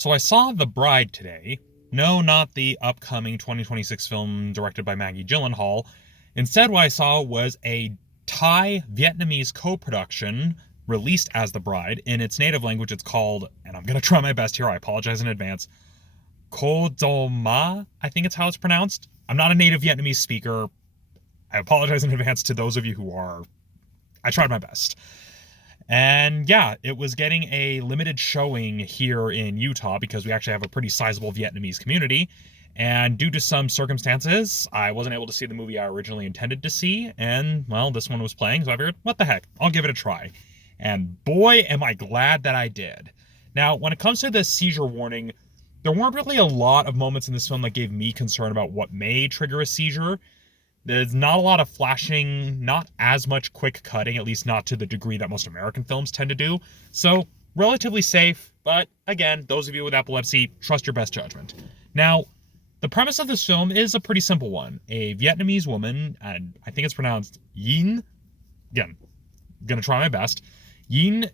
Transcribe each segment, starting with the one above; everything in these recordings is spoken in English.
So I saw The Bride today. No, not the upcoming 2026 film directed by Maggie Gyllenhaal. Instead, what I saw was a Thai-Vietnamese co-production released as The Bride. In its native language, it's called, and I'm going to try my best here, I apologize in advance, Dâu Ma, I think it's how it's pronounced. I'm not a native Vietnamese speaker. I apologize in advance to those of you who are. I tried my best. And yeah, it was getting a limited showing here in Utah because we actually have a pretty sizable Vietnamese community. And due to some circumstances, I wasn't able to see the movie I originally intended to see. And, well, this one was playing, so I figured, what the heck, I'll give it a try. And boy, am I glad that I did. Now, when it comes to the seizure warning, there weren't really a lot of moments in this film that gave me concern about what may trigger a seizure. There's not a lot of flashing, not as much quick cutting, at least not to the degree that most American films tend to do. So, relatively safe, but again, those of you with epilepsy, trust your best judgment. Now, the premise of this film is a pretty simple one. A Vietnamese woman, and I think it's pronounced Yin, again, gonna try my best. Yin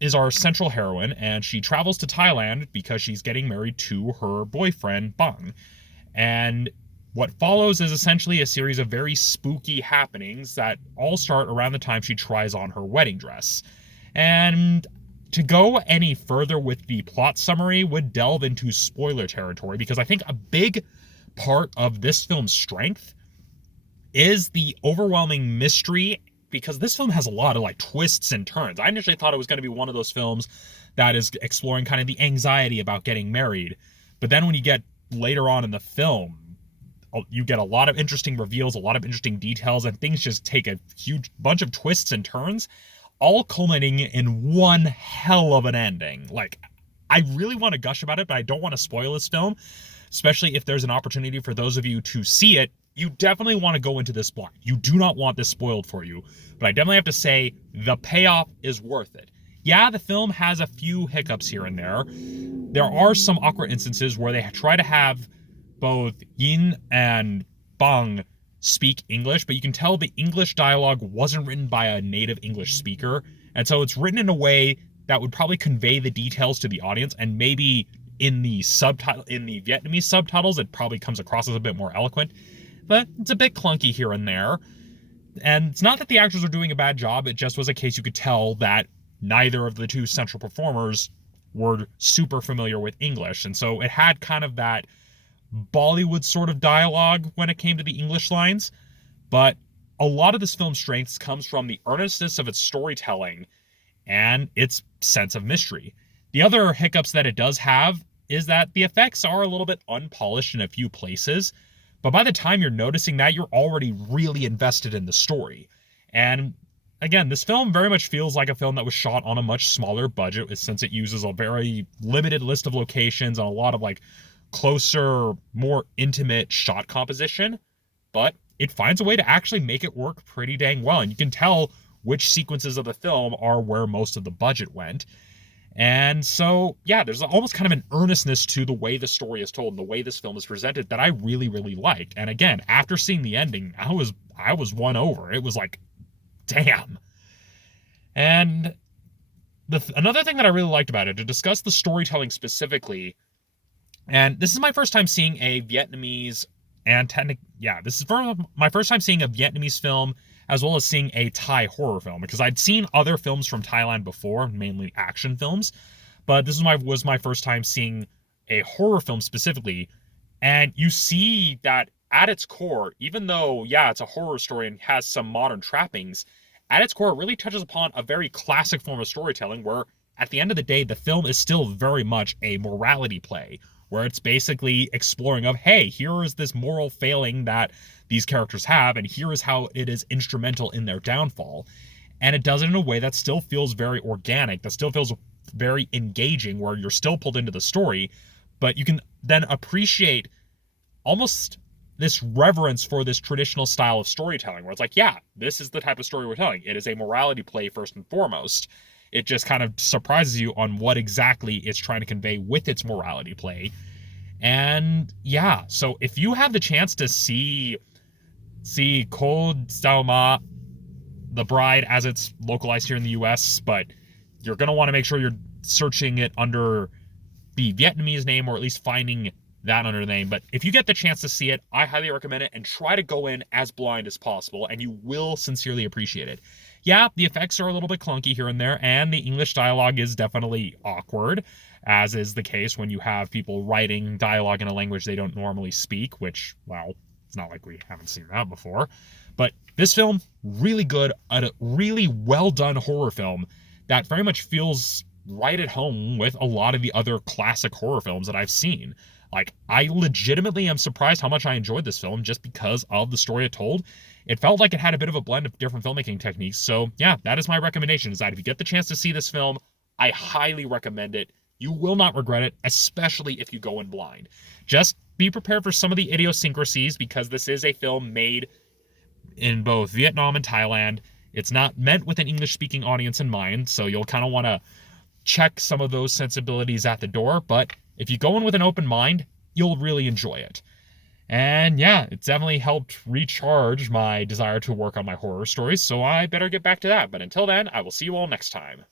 is our central heroine, and she travels to Thailand because she's getting married to her boyfriend, Bang. And what follows is essentially a series of very spooky happenings that all start around the time she tries on her wedding dress. And to go any further with the plot summary would delve into spoiler territory, because I think a big part of this film's strength is the overwhelming mystery, because this film has a lot of twists and turns. I initially thought it was going to be one of those films that is exploring kind of the anxiety about getting married. But then when you get later on in the film, you get a lot of interesting reveals, a lot of interesting details, and things just take a huge bunch of twists and turns, all culminating in one hell of an ending. I really want to gush about it, but I don't want to spoil this film, especially if there's an opportunity for those of you to see it. You definitely want to go into this blind. You do not want this spoiled for you, but I definitely have to say the payoff is worth it. Yeah, the film has a few hiccups here and there. There are some awkward instances where they try to have both Yin and Bang speak English, but you can tell the English dialogue wasn't written by a native English speaker, and so it's written in a way that would probably convey the details to the audience, and maybe in the Vietnamese subtitles, it probably comes across as a bit more eloquent, but it's a bit clunky here and there. And it's not that the actors are doing a bad job, it just was a case you could tell that neither of the two central performers were super familiar with English, and so it had kind of that Bollywood sort of dialogue when it came to the English lines. But a lot of this film's strengths comes from the earnestness of its storytelling and its sense of mystery. The other hiccups that it does have is that the effects are a little bit unpolished in a few places, but by the time you're noticing that, you're already really invested in the story. And again, this film very much feels like a film that was shot on a much smaller budget, since it uses a very limited list of locations and a lot of closer, more intimate shot composition, but it finds a way to actually make it work pretty dang well. And you can tell which sequences of the film are where most of the budget went. And so, yeah, there's almost kind of an earnestness to the way the story is told and the way this film is presented that I really, really liked. And again, after seeing the ending, I was won over. It was like, damn. And another thing that I really liked about it, to discuss the storytelling specifically, and this is my first time seeing a Vietnamese this is my first time seeing a Vietnamese film as well as seeing a Thai horror film, because I'd seen other films from Thailand before, mainly action films, but this was my first time seeing a horror film specifically. And you see that at its core, even though, yeah, it's a horror story and has some modern trappings, at its core, it really touches upon a very classic form of storytelling where, at the end of the day, the film is still very much a morality play, where it's basically exploring of, hey, here is this moral failing that these characters have, and here is how it is instrumental in their downfall. And it does it in a way that still feels very organic, that still feels very engaging, where you're still pulled into the story, but you can then appreciate almost this reverence for this traditional style of storytelling, where it's like, yeah, this is the type of story we're telling. It is a morality play first and foremost. It just kind of surprises you on what exactly it's trying to convey with its morality play. And yeah, so if you have the chance to see Dâu Ma, The Bride, as it's localized here in the US, but you're going to want to make sure you're searching it under the Vietnamese name, or at least finding that under the name. But if you get the chance to see it, I highly recommend it, and try to go in as blind as possible, and you will sincerely appreciate it. Yeah, the effects are a little bit clunky here and there, and the English dialogue is definitely awkward, as is the case when you have people writing dialogue in a language they don't normally speak, which, well, it's not like we haven't seen that before. But this film, really good, a really well done horror film that very much feels right at home with a lot of the other classic horror films that I've seen. Like, I legitimately am surprised how much I enjoyed this film just because of the story it told. It felt like it had a bit of a blend of different filmmaking techniques. So yeah, that is my recommendation, is that if you get the chance to see this film, I highly recommend it. You will not regret it, especially if you go in blind. Just be prepared for some of the idiosyncrasies, because this is a film made in both Vietnam and Thailand. It's not meant with an English-speaking audience in mind, so you'll kind of want to check some of those sensibilities at the door. But if you go in with an open mind, you'll really enjoy it. And yeah, it's definitely helped recharge my desire to work on my horror stories, so I better get back to that. But until then, I will see you all next time.